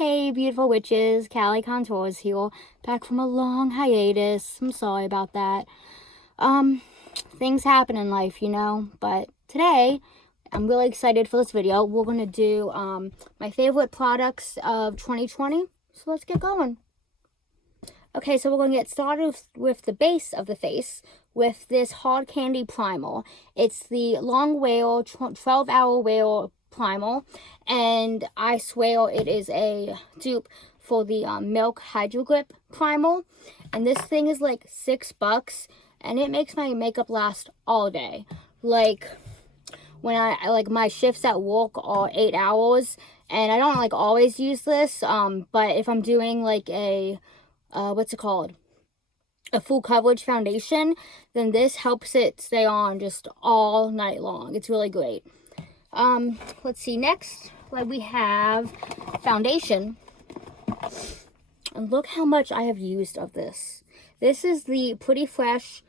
Hey, beautiful witches, Callie Contours here, back from a long hiatus. I'm sorry about that. Um, Things happen in life, but today, I'm really excited for this video. We're gonna do, my favorite products of 2020, so let's get going. Okay, so we're gonna get started with the base of the face with this hard candy primer. It's the long wear, 12-hour wear primer, and I swear it is a dupe for the Milk Hydro Grip primer, and this thing is like $6, and it makes my makeup last all day. Like when I like my shifts at work are 8 hours, and I don't like always use this, but if I'm doing like a what's it called, a full coverage foundation, then this helps it stay on just all night long. It's really great. Let's see, next we have foundation, and look how much I have used of this. This is the Pretty Fresh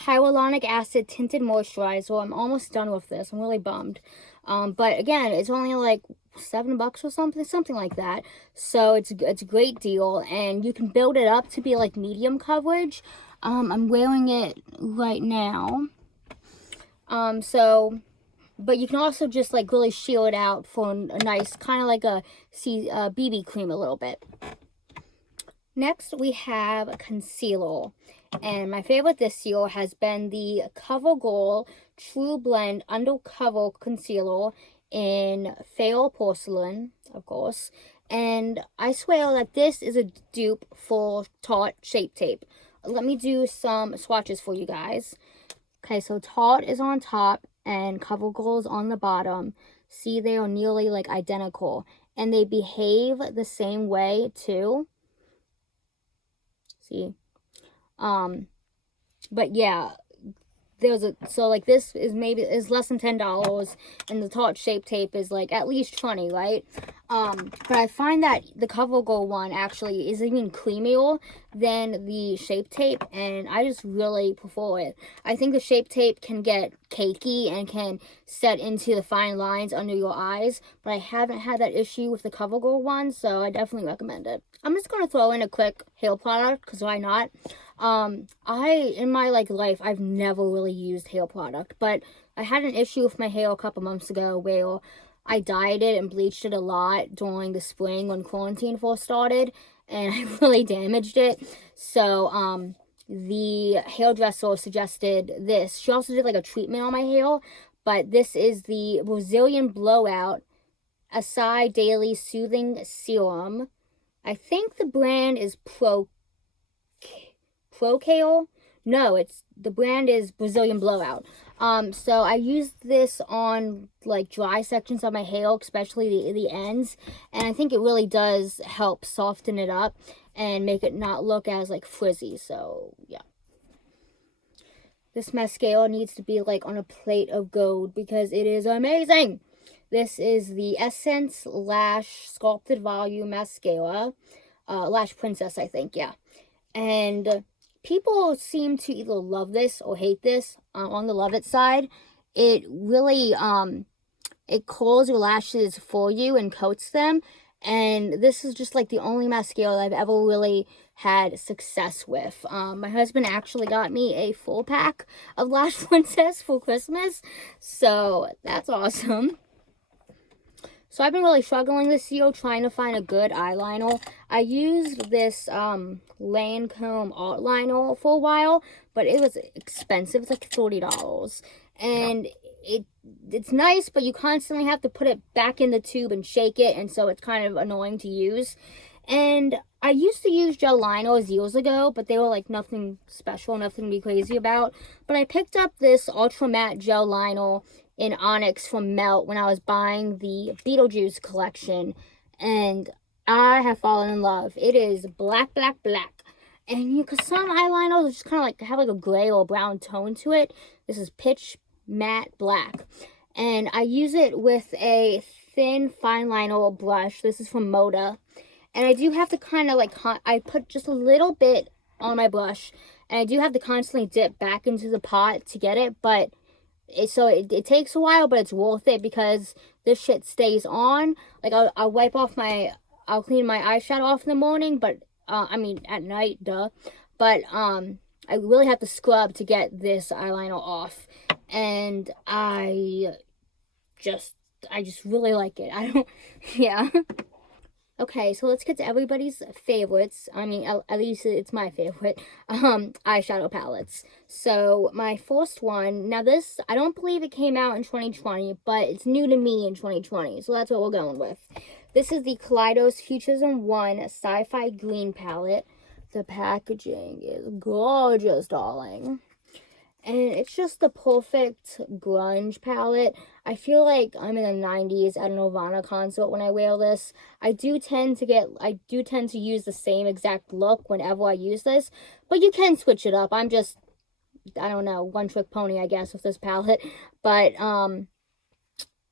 Hyaluronic Acid Tinted Moisturizer. I'm almost done with this. I'm really bummed. But again, it's only like $7 or something like that. So it's a great deal, and you can build it up to be like medium coverage. I'm wearing it right now. But you can also just like really shield it out for a nice kind of like a BB cream a little bit. Next, we have concealer. And my favorite this year has been the CoverGirl True Blend Undercover Concealer in Fair Porcelain, of course. And I swear that this is a dupe for Tarte Shape Tape. Let me do some swatches for you guys. Okay, so Tarte is on top and CoverGirl is on the bottom. See, they are nearly like identical. And they behave the same way too. See? But yeah, so like this is less than $10, and the Tarte Shape Tape is like at least 20, right? But I find that the CoverGirl one actually is even creamier than the Shape Tape, and I just really prefer it. I think the Shape Tape can get cakey and can set into the fine lines under your eyes, but I haven't had that issue with the CoverGirl one, so I definitely recommend it. I'm just gonna throw in a quick hair product, because why not? In my life, I've never really used hair product, but I had an issue with my hair a couple months ago where I dyed it and bleached it a lot during the spring when quarantine first started, and I really damaged it. So, the hairdresser suggested this. She also did like a treatment on my hair, but this is the Brazilian Blowout Acai Daily Soothing Serum. I think the brand is Procale? No, the brand is Brazilian Blowout. So I used this on like dry sections of my hair, especially the ends, and I think it really does help soften it up and make it not look as like frizzy. So yeah, this mascara needs to be like on a plate of gold because it is amazing. This is the Essence Lash Sculpted Volume Mascara, Lash Princess, I think, yeah. And people seem to either love this or hate this. On the love it side, it really, it curls your lashes for you and coats them. And this is just like the only mascara I've ever really had success with. My husband actually got me a full pack of Lash Princess for Christmas. So that's awesome. So I've been really struggling this year trying to find a good eyeliner. I used this Lancome art liner for a while, but it was expensive. It's like $30. And it's nice, but you constantly have to put it back in the tube and shake it, and so it's kind of annoying to use. And I used to use gel liners years ago, but they were like nothing special, nothing to be crazy about. But I picked up this Ultra Matte gel liner in Onyx from Melt when I was buying the Beetlejuice collection, and I have fallen in love. It is black, black, black. And because some eyeliners just kind of like have like a gray or brown tone to it, this is pitch matte black. And I use it with a thin fine liner brush. This is from Moda. And I do have to kind of like, I put just a little bit on my brush, and I do have to constantly dip back into the pot to get it, but it takes a while, but it's worth it because this shit stays on. Like, I'll wipe off my I'll clean my eyeshadow off in the morning, but, I mean, at night, duh. But, I really have to scrub to get this eyeliner off. And I just really like it. I don't, yeah. Okay, so let's get to everybody's favorites. I mean, at least it's my favorite, eyeshadow palettes. So, my first one, now this, I don't believe it came out in 2020, but it's new to me in 2020, so that's what we're going with. This is the Kaleidos Futurism 1 Sci-Fi Green palette. The packaging is gorgeous, darling. And it's just the perfect grunge palette. I feel like I'm in the 90s at a Nirvana concert when I wear this. I do tend to use the same exact look whenever I use this. But you can switch it up. I'm just, I don't know, one trick pony, I guess, with this palette. But,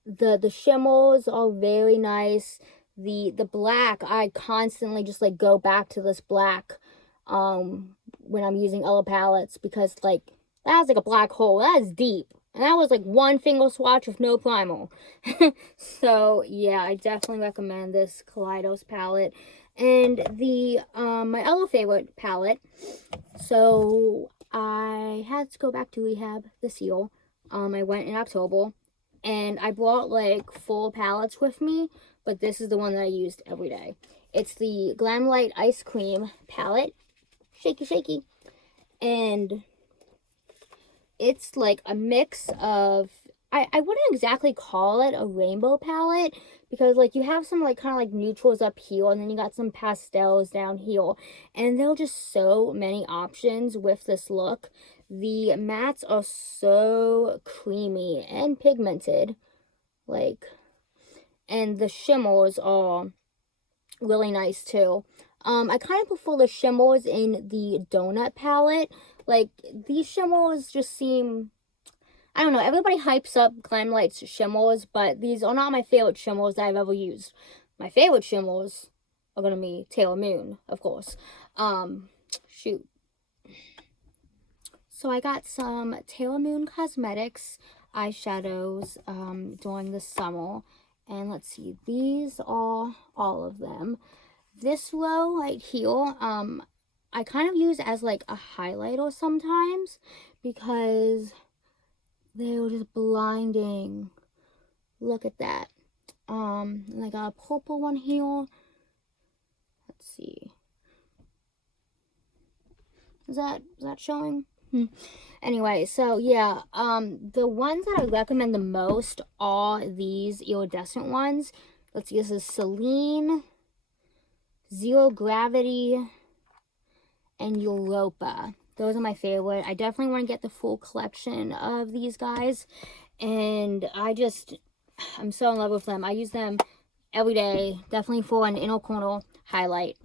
the shimmers are very nice. The black, I constantly just, like, go back to this black, when I'm using other palettes. Because, like, that was like a black hole. That is deep. And that was like one finger swatch with no primer. So, yeah, I definitely recommend this Kaleidos palette. And the, my other favorite palette. So, I had to go back to rehab this year. I went in October. And I brought like 4 palettes with me. But this is the one that I used every day. It's the Glamlight Ice Cream palette. Shaky, shaky. And it's like a mix of, I wouldn't exactly call it a rainbow palette, because like you have some like kind of like neutrals up here, and then you got some pastels down here, and there are just so many options with this look. The mattes are so creamy and pigmented, like, and the shimmers are really nice too. I kind of prefer the shimmers in the donut palette. Like, these shimmers just seem, I don't know, everybody hypes up Glamlight's shimmers, but these are not my favorite shimmers that I've ever used. My favorite shimmers are going to be Taylor Moon, of course. Shoot. So I got some Taylor Moon Cosmetics eyeshadows during the summer. And let's see, these are all of them. This row right here, I kind of use as like a highlighter sometimes, because they're just blinding. Look at that. And I got a purple one here. Let's see. Is that showing? Anyway, so yeah, the ones that I recommend the most are these iridescent ones. Let's see, this is Celine, Zero Gravity, and Europa. Those are my favorite. I definitely want to get the full collection of these guys, and I'm so in love with them. I use them every day, definitely for an inner corner highlight.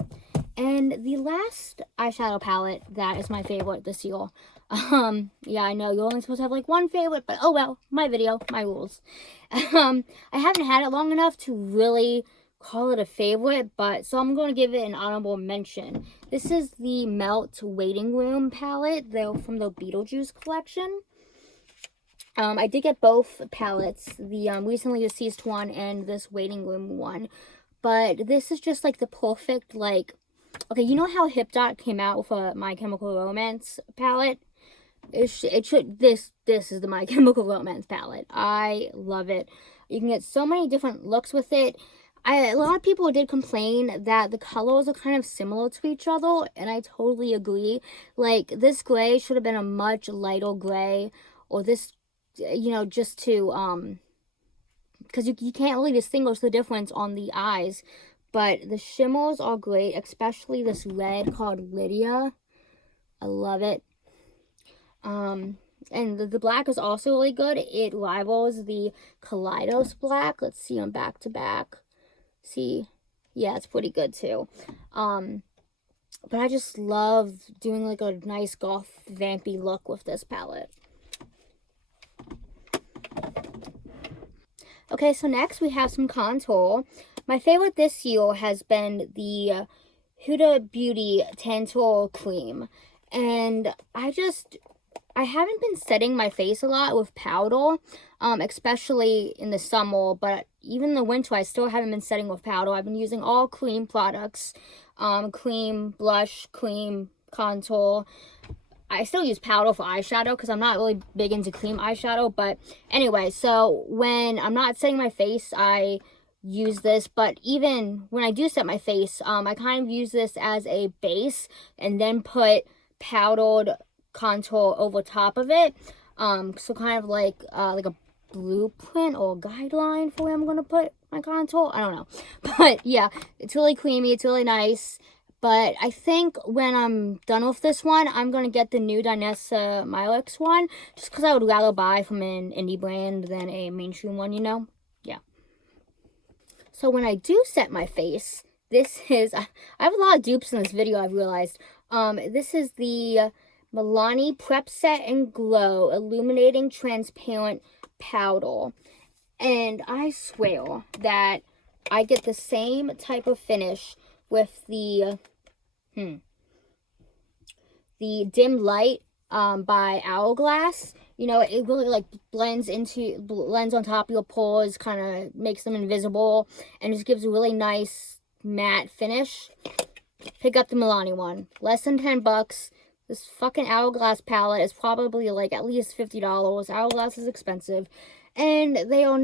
And the last eyeshadow palette that is my favorite this year. Yeah, I know you're only supposed to have like one favorite, but oh well, my video, my rules. I haven't had it long enough to really call it a favorite, but so I'm going to give it an honorable mention. This is the Melt Waiting Room palette. They're from the Beetlejuice collection. I did get both palettes, the recently deceased one and this Waiting Room one. But this is just like the perfect, like, okay, you know how Hip Dot came out with a My Chemical Romance palette? This is the My Chemical Romance palette. I love it. You can get so many different looks with it. A lot of people did complain that the colors are kind of similar to each other, and I totally agree. Like, this gray should have been a much lighter gray, or this, you know, just to, because you can't really distinguish the difference on the eyes. But the shimmers are great, especially this red called Lydia. I love it. And the black is also really good. It rivals the Kaleidos black. Let's see them back to back. See, yeah, it's pretty good too. But I just love doing like a nice goth vampy look with this palette. Okay, so next we have some contour. My favorite this year has been the Huda Beauty Tantour Cream. And I just I haven't been setting my face a lot with powder, especially in the summer, but even in the winter, I still haven't been setting with powder. I've been using all cream products, cream, blush, cream, contour. I still use powder for eyeshadow because I'm not really big into cream eyeshadow, but anyway, so when I'm not setting my face, I use this, but even when I do set my face, I kind of use this as a base and then put powdered contour over top of it, so kind of like a blueprint or guideline for where I'm gonna put my contour. I don't know, but yeah, it's really creamy, it's really nice. But I think when I'm done with this one, I'm going to get the new Dinessa Milex one, just because I would rather buy from an indie brand than a mainstream one, you know? Yeah. So when I do set my face, this is, I have a lot of dupes in this video, I've realized. This is the Milani Prep Set and Glow Illuminating Transparent Powder. And I swear that I get the same type of finish with the Dim Light by Hourglass. You know, it really like blends on top of your pores, kind of makes them invisible, and just gives a really nice matte finish. Pick up the Milani one. Less than 10 bucks. This fucking Hourglass palette is probably like at least $50. Hourglass is expensive. And they do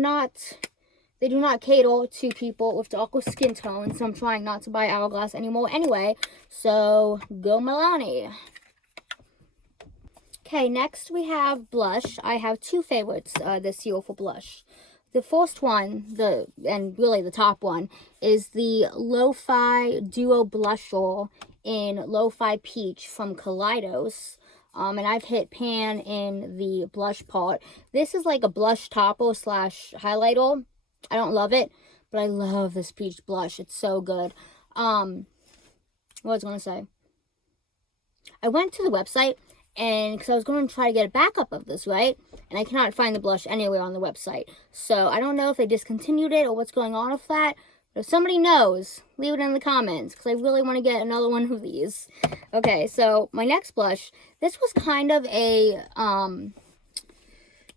not cater to people with darker skin tones, so I'm trying not to buy Hourglass anymore anyway. So, go Milani. Okay, next we have blush. I have two favorites this year for blush. The first one, and really the top one, is the Lo-Fi Duo Blusher in Lo-Fi Peach from Kaleidos. And I've hit pan in the blush part. This is like a blush topper slash highlighter. I don't love it, but I love this peach blush. It's so good. What was I going to say? I went to the website, and because I was going to try to get a backup of this, right? And I cannot find the blush anywhere on the website. So I don't know if they discontinued it or what's going on with that. But if somebody knows, leave it in the comments, because I really want to get another one of these. Okay, so my next blush, this was kind of a,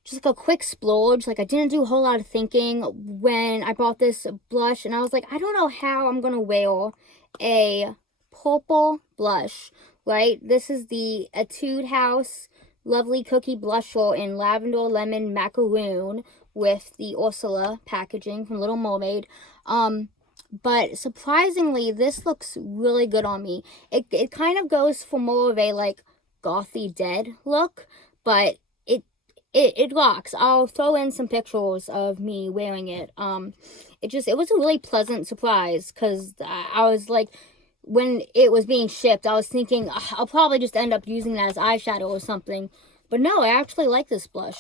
just like a quick splurge. Like, I didn't do a whole lot of thinking when I bought this blush, and I was like, I don't know how I'm going to wear a purple blush, right? This is the Etude House Lovely Cookie Blusher in Lavender Lemon Macaroon with the Ursula packaging from Little Mermaid. But surprisingly, this looks really good on me. It kind of goes for more of a, like, gothy dead look, but it rocks. I'll throw in some pictures of me wearing it. It was a really pleasant surprise, because I was like, when it was being shipped, I was thinking, I'll probably just end up using it as eyeshadow or something. But no, I actually like this blush.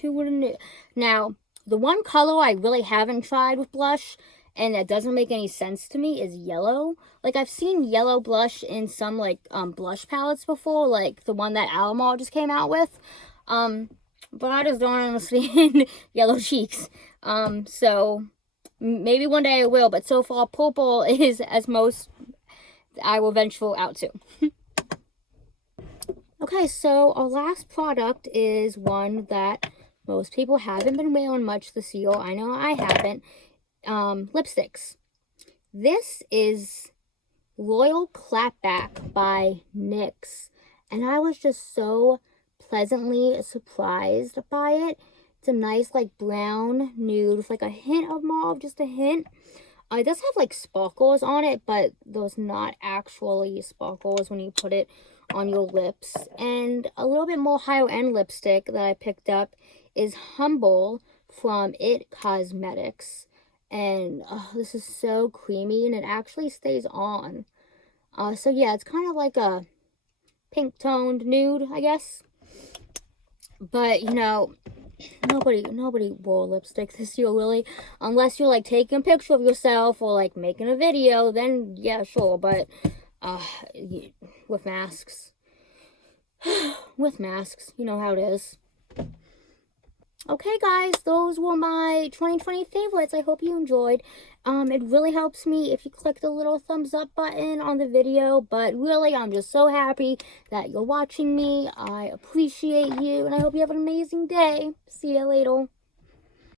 Who wouldn't? Now, the one color I really haven't tried with blush, and that doesn't make any sense to me, is yellow. Like, I've seen yellow blush in some, like, blush palettes before, like the one that Alamar just came out with. But I just don't understand yellow cheeks. So maybe one day I will, but so far purple is as most I will venture out to. Okay, so our last product is one that most people haven't been wearing much this year. I know I haven't. Lipsticks. This is Royal Clapback by NYX, and I was just so pleasantly surprised by it. It's a nice, like, brown nude with, like, a hint of mauve, just a hint. It does have, like, sparkles on it, but those not actually sparkles when you put it on your lips. And a little bit more higher end lipstick that I picked up is Humble from It Cosmetics. And this is so creamy, and it actually stays on. So yeah, it's kind of like a pink toned nude, I guess. But, you know, nobody wore lipstick this year, really. Unless you're, like, taking a picture of yourself or, like, making a video, then, yeah, sure. But, with masks. With masks, you know how it is. Okay, guys, those were my 2020 favorites. I hope you enjoyed. It really helps me if you click the little thumbs up button on the video, but really, I'm just so happy that you're watching me. I appreciate you, and I hope you have an amazing day. See you later.